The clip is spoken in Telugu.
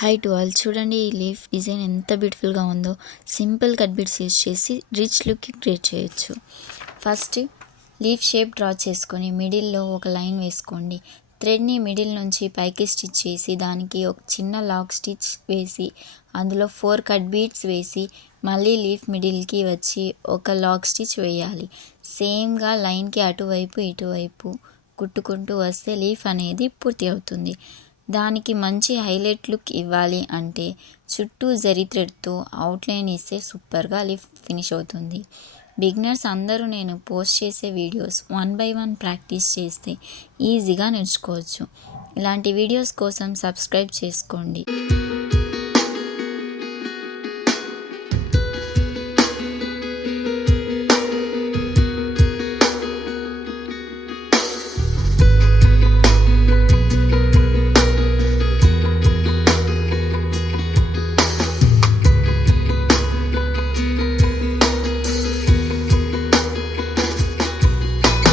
హై టు ఆల్, చూడండి ఈ లీఫ్ డిజైన్ ఎంత బ్యూటిఫుల్గా ఉందో. సింపుల్ కట్ బిట్స్ యూస్ చేసి రిచ్ లుక్ క్రియేట్ చేయొచ్చు. ఫస్ట్ లీఫ్ షేప్ డ్రా చేసుకొని మిడిల్లో ఒక లైన్ వేసుకోండి. థ్రెడ్ని మిడిల్ నుంచి పైకి స్టిచ్ చేసి దానికి ఒక చిన్న లాక్ స్టిచ్ వేసి అందులో 4 కట్ బీట్స్ వేసి మళ్ళీ లీఫ్ మిడిల్కి వచ్చి ఒక లాక్ స్టిచ్ వేయాలి. సేమ్గా లైన్కి అటువైపు ఇటువైపు కుట్టుకుంటూ వస్తే లీఫ్ అనేది పూర్తి అవుతుంది. దానికి మంచి హైలైట్ లుక్ ఇవ్వాలి అంటే చుట్టూ జరీ థ్రెడ్తో అవుట్లైన్ ఇస్తే సూపర్గా లీఫ్ ఫినిష్ అవుతుంది. బిగినర్స్ అందరూ నేను పోస్ట్ చేసే వీడియోస్ 1 by 1 ప్రాక్టీస్ చేస్తే ఈజీగా నేర్చుకోవచ్చు. ఇలాంటి వీడియోస్ కోసం సబ్స్క్రైబ్ చేసుకోండి.